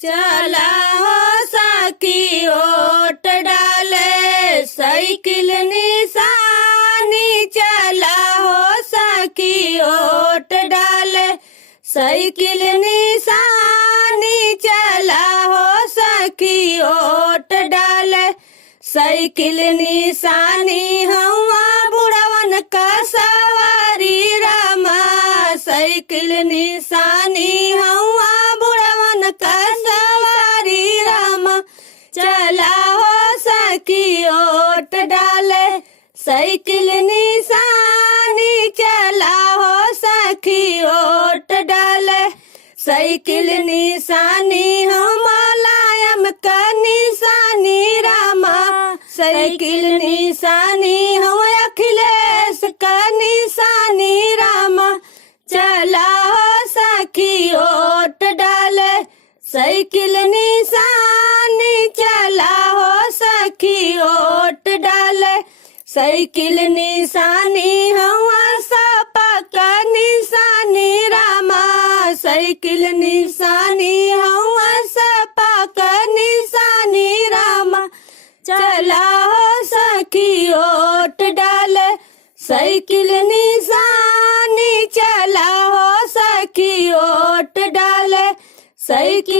चला हो सखी ओट डाले साइकिल निशानी, चला हो सखी ओट डाले साइकिल निशानी, चला हो सखी ओट डाले साइकिल निशानी। हवा बुढ़वन का सवारी रामा साइकिल निशानी, हवा बुढ़वन का सवारी रामा, चला हो सखी ओट डाले साइकिल निशानी, चला हो सखी ओट डाले साइकिल निशानी। हम मुलायम का निशानी रामा साइकिल निशानी, हम अखिलेश का निशानी रामा, चला हो सखी ओट डाले साइकिल निशानी, चला हो सखी ओट डाले साइकिल निशानी। हम सपा का निशानी रामा साइकिल निशानी, हम सपा का निशानी रामा, चला हो सखी ओट डाले साइकिल निशानी, चला हो सखी ओट डाले साइकिल